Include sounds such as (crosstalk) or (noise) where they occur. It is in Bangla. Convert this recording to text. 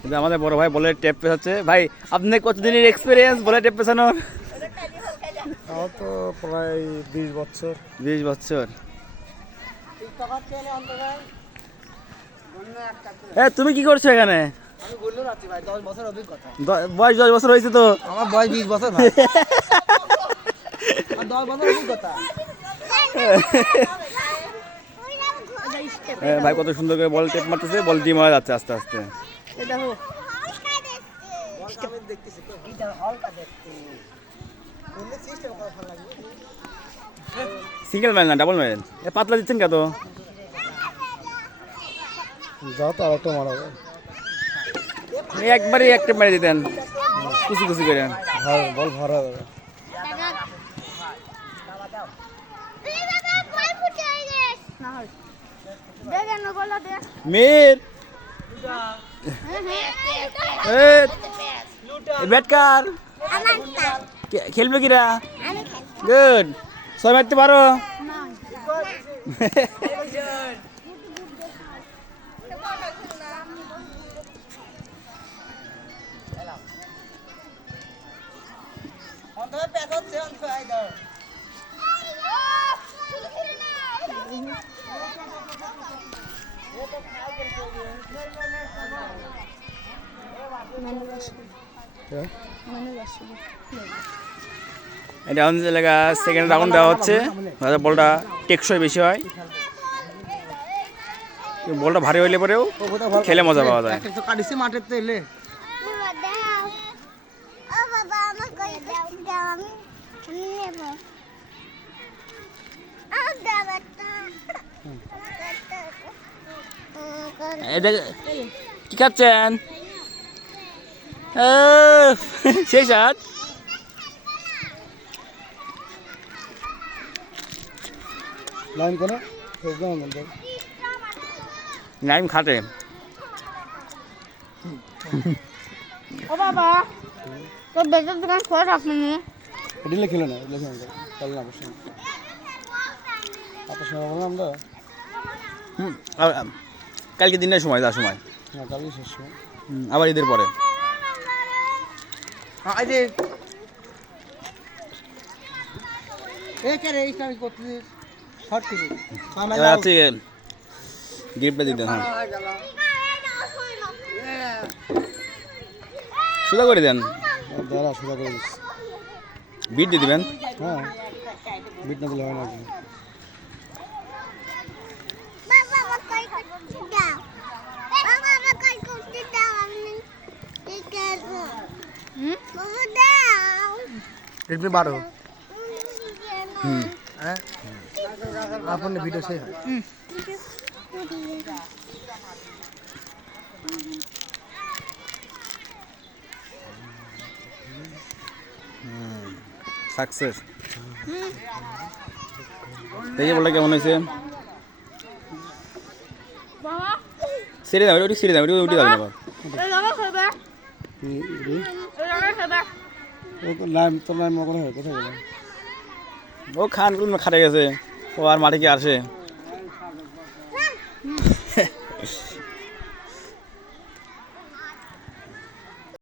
কিন্তু আমাদের বড় ভাই বলে টেপ পেছাচ্ছে। ভাই আপনি কতদিনের এক্সপিরিয়েন্স বলে টেপ পেছানোর আমার তো প্রায় বিশ বছর। বিশ বছর। এ তুমি কি করছ এখানে? বয়স দশ বছর হয়েছে তো। আমার বয়স বিশ বছর ভাই। আর দশ বছর অভিজ্ঞতা। এ, ভাই কত সুন্দর করে বল টেপ মারতেছে বল ডিম হয়ে যাচ্ছে আস্তে আস্তে। আমি দেখতেছি তো এটা দেখতে সিস্টেম করা ভালো লাগবে সিঙ্গেল ম্যান না ডাবল ম্যান এ পাতলা দিচ্ছেন কত যাও তো আর একটা মারা যায় একবারই একটা মেরে দিতেন কুচি কুচি করে বল ভরা যাবে মেয়ের ব্যাট খেলবে কিরা? গুড ছয় মারতে পারো। অন্তত প্যাক এটা আমাদের এলাকা সেকেন্ড রাউন্ড দেওয়া হচ্ছে বলটা টেকসই বেশি হয়। বলটা ভারী হইলে পরেও খেলে মজা পাওয়া যায়। মাঠের কি খাচ্ছেন? (laughs) সেই সাত লাইন করে নাইম খাটে। ও বাবা তো বেজার দোকান খোলা রাখনি এডিলে খেলো না খেলো না তাহলে না বসে এত সময় বললাম আমরা হুম, কালকে দিনের সময় যাওয়ার সময়? হুম, আবার ঈদের পরে? যে দিতেন হ্যাঁ। করে দেন। দাঁড়া সোজা করে দিচ্ছি। বিট দিয়ে দিবেন? হ্যাঁ। বিট না দিলে হয় না কি বাবা আমাকে কই করতে দাও বাবা আমাকে কই করতে দাও আমি ঠিক আছে হুম বাবা দাও রেডমি বারো। হ্যাঁ? আপনার ভিডিও সেই হয়। সাকসেস দেখে বলটা কেমন হয়েছে। সেরে দাও ওটি সেরে দাও ওটি উঠে যাবে না আবার ও তো লাইন তো হয় কোথায় গেল? ও খান খাটে গেছে? ও আর মাঠে কি আসে